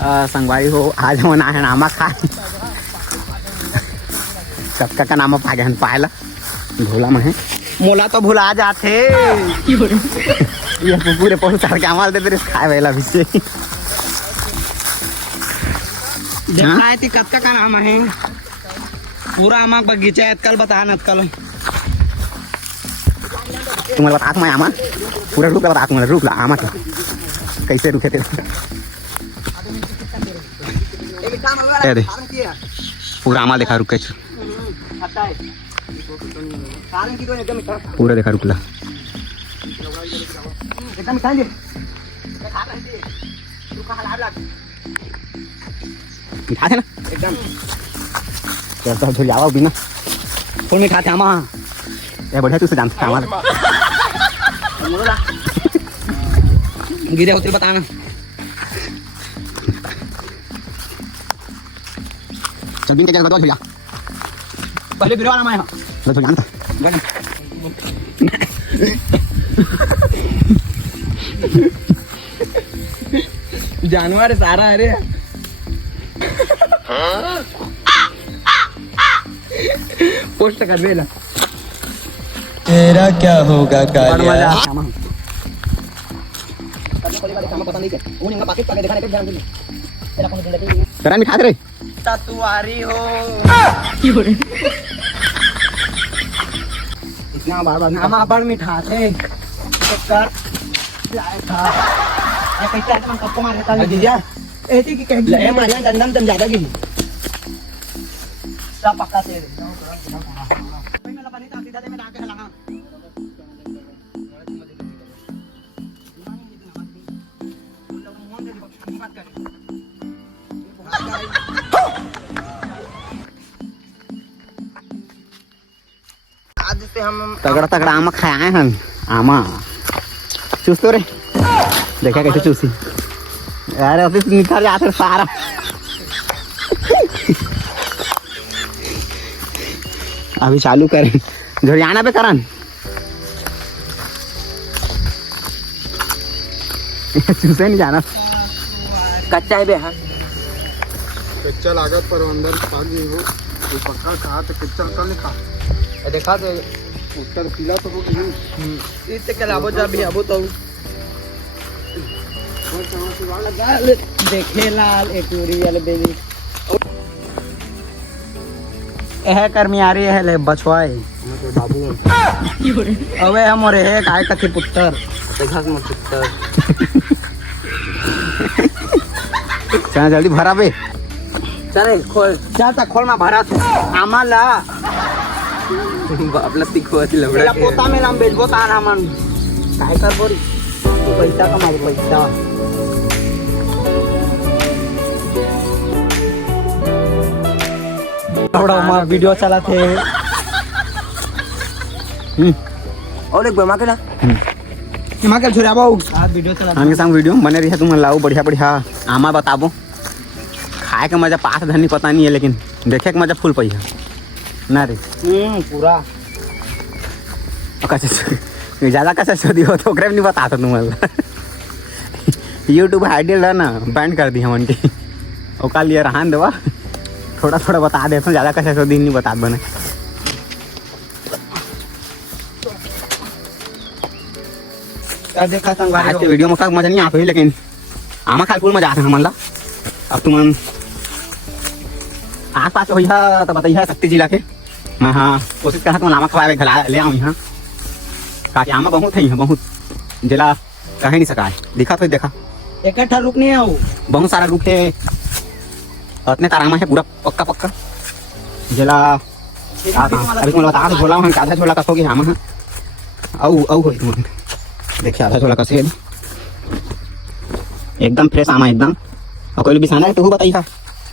संगवारी हो आज हम आए आमा खाए कतका का नाम पागे हन पायला भोला में है मोला तो भुला जाते ये पूरे पहुंच के आमाल दे तेरे खाए वाला भी से देखा थी कतका का नाम है पूरा आमा बगीचा है कल बता न कल तुम्हारे बता मैं आमा पूरा रुक बता तुम्हारे रुक ला आमा का कैसे रुके तेरे दे पूरा आमा देखा रुके पूरा देखा रुकला मिठा थे ना एकदम चलता थोड़ी आवा बिना फुल मीठा थे आमा ये बढ़िया तुझसे जानता है गिरे होते बताना चल बिन के जगह बता भैया पहले बिरवा नाम है तो जानता जानवर सारा अरे पोस्ट कर देला तेरा क्या होगा कालिया करा मिठा रे ततुआरी हो इतना बार बार नामा बड़ मीठा थे कर लाए था ये कैसे आदमी कब मार देता है दीजिए ऐसे की कह ले मारिया दंदम तुम ज्यादा की सब पक्का से मैं लगा नहीं था सीधा दे मैं आके लगा आज से हम तगड़ा तगड़ा आमा खाए हैं आमा चूस तो रे देखा कैसे चूसी अरे अभी निकल जाते सारा अभी चालू करें झरियाना पे करन चूसे नहीं जाना कच्चा है बे हां कच्चा लागत पर अंदर पाक गई हो ये पक्का कहा तो कच्चा का लिखा देखा तो उसका पीला तो हो गई इससे के लाभो जा भी अबो तो देखे लाल एक रियल बेबी एह कर्मियारी है ले बछवाई बाबू अबे हमरे है काय कथि पुत्र देखा मत पुत्र चल जल्दी भरा बे चले खोल चाचा खोल में भरा आमाला बापला तिखवाती लबड़ा पोता में हम बेचबो तान हमन काय कर बोरी पैसा कमा पैसा थोड़ा मां वीडियो चला थे और एक बेमा के ना मां के छुरा बाऊ आज वीडियो चला हमके संग वीडियो बने रही है तुम लाओ बढ़िया बढ़िया आमा बताबो खाए के मजा पास धनी पता नहीं है लेकिन देखे के मजा फुल पई है ना रे पूरा कैसे ज्यादा कैसे सोदी हो तो नहीं बता तुम यूट्यूब आइडियल है ना बैंड कर दी हमन की ओका लिए रहन देवा थोड़ा थोड़ा बता दे तो ज्यादा कैसे सोदी नहीं बता बने देखा संगवारी आज के वीडियो में का मजा नहीं आ पाई लेकिन आमा खाए फुल मजा आता है हमला अब तुम आस पास हो तो बताइए शक्ति जिला के मैं हाँ कोशिश करा तुम आमा खवाए खिला ले आऊँ यहाँ काफी आमा बहुत है यहाँ बहुत जिला कह नहीं सका है दिखा तो देखा इकट्ठा रुक नहीं आओ बहुत सारा रुक है इतने तारामा है पूरा पक्का पक्का जिला अभी तुम बता बोला हूँ आधा झोला कसोगे आमा है औ हो तुम देखिए आधा झोला कसे एकदम फ्रेश आमा एकदम और कोई बिसाना है तो बताइए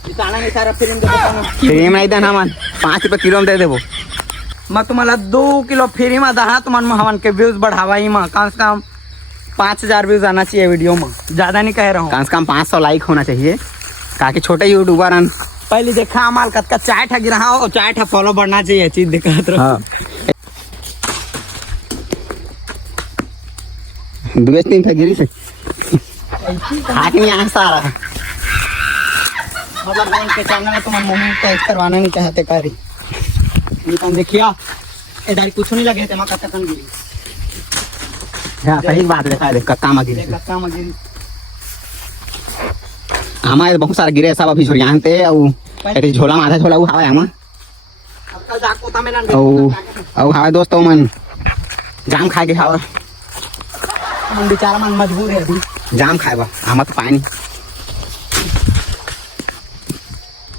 बिसाना नहीं सारा फिल्म देखो फ्री में देना हमान 5 रुपये किलो में दे देवो मैं तुम्हारा 2 किलो फ्री में दहा तुम्हारे हवन के व्यूज बढ़ावा ही माँ कम से कम 5000 व्यूज आना चाहिए वीडियो में ज्यादा नहीं कह रहा हूँ कम से कम 500 लाइक होना चाहिए ताकि छोटे यूट्यूबर पहले देखा माल कत चाय ठगी रहा हो चाय ठा फॉलो बढ़ना चाहिए चीज दिखा हाँ 2-3 ठगी से हाथ में आ सारा मतलब उनके चैनल में तुम मुंह टैग करवाना नहीं चाहते कारी निकल देखिया इधर कुछ नहीं लगे थे मका तकन गिरी हाँ सही बात देखा है कक्का में गिरे कक्का में गिरी हमारे बहुत सारे गिरे सब अभी झुरियान थे और एटी झोला माथा झोला वो हवा हमा कल जाको ता में ना और हवा दोस्तों मन जाम खा के हवा मन बेचारा मन मजबूर है अभी जाम खाए बा हमा तो पानी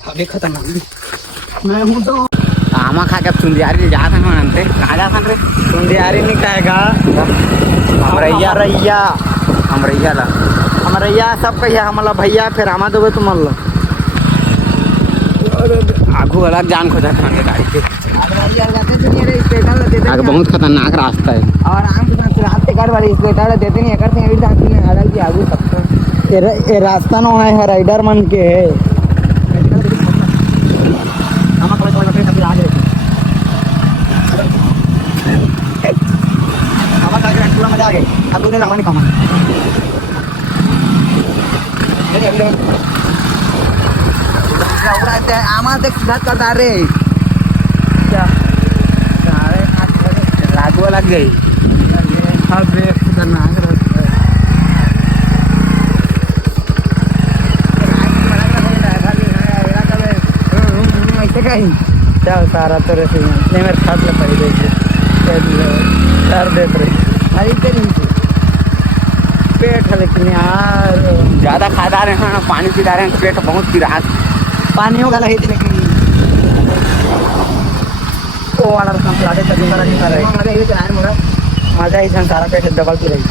अबे खतरनाक मैं हूं तो हमा खा के सुंदियारी जा था ना अंते कहाँ जा था रे सुंदियारी नहीं कहेगा हमरैया हमरैया हमरैया ला हमरैया सब कहिया हमला भैया फिर हमा देबे तुमला आगू वाला जान खोजा था गाड़ी के देते आगे बहुत खतरनाक रास्ता है और आम के साथ रात के गाड़ वाली इसको इटाड़ा देते नहीं करते हैं अभी जाती नहीं हालांकि की आगू तक ये रास्ता नो है राइडर मन के है हम कोई कोई फिर आ गए हम का ग्रैंड पूरा मजा आ गई अब तो नहीं कमा आमा देख सीधा करता रे लागू लग गई अबे खतरनाक रास्ता है ऐसे कहीं चल सारा तो रहे नहीं मेरे खास में पड़ी देखिए सर देख रही अरे चलिए पेट है लेकिन यार ज्यादा खादा रहे हैं पानी पी रहे हैं पेट बहुत पिरात पानी होगा लेकिन ओ वाला संसार तक करा नहीं कर रहे मजा ही संसार पेट डबल पी रही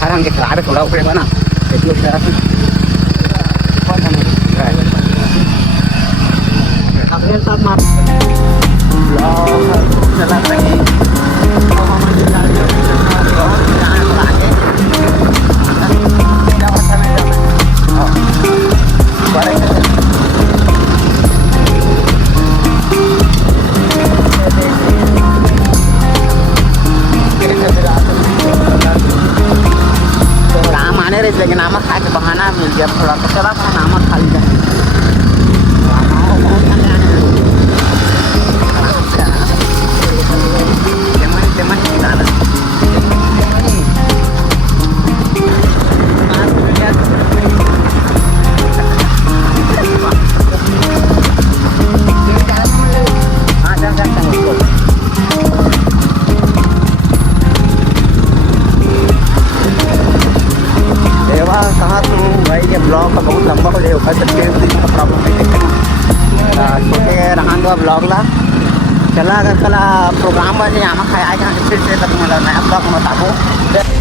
हर हम के खिलाड़ थोड़ा ऊपर बना इतनी तरह से अपने साथ मार चला रही काम आने रहे लेकिन नमक खा के बहाना मिल गया थोड़ा तो चला था नमक खा लिया ब्लॉग का बहुत लंबा हो जाएगा का प्रॉब्लम नहीं देखते छोटे रहान दो ब्लॉग ला चला अगर कल प्रोग्राम बने आमा खाया फिर से नया ब्लॉग में बताबो